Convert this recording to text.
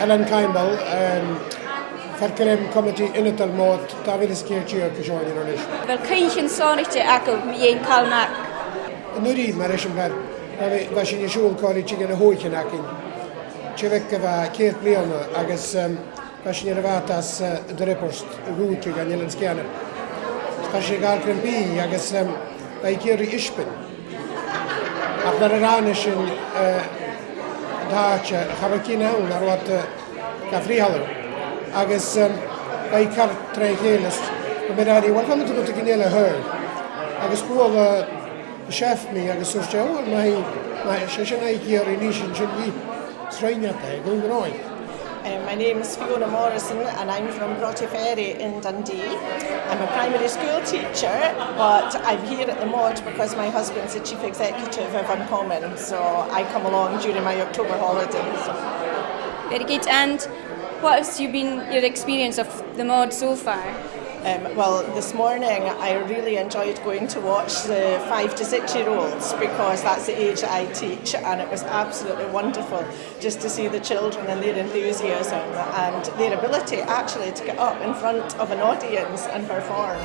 Alan Campbell, Farkelem Committee in het Almot, David is keertje gejoin in Ornish. Wel kindje zonnetje akkel een kalmak. Nuri, maar is hem daar. Was in je schoolcollege in een hoogje nakin. Tjeweke was keert Leone, agus was in je watas de repost, roetje gaan jullie scannen. Was je gar krempi, agus bij keer ispen. Ach naar de ranisch in daadje, gaan we kiezen naar wat kafrihallen. Agus bij kar tregeles, we ben daar wat gaan we doen te kinele heur. Agus kool chef me agus so my session hier in Nishin Chili Strainate, going right. My name is Fiona Morrison and I'm from Broughty Ferry in Dundee. I'm a primary school teacher, but I'm here at the Mod because my husband's the chief executive of Uncommon, so I come along during my October holidays. Very good. And what has been your experience of the Mod so far? Well, this morning I really enjoyed going to watch the 5 to 6 year olds because that's the age that I teach, and it was absolutely wonderful just to see the children and their enthusiasm and their ability actually to get up in front of an audience and perform.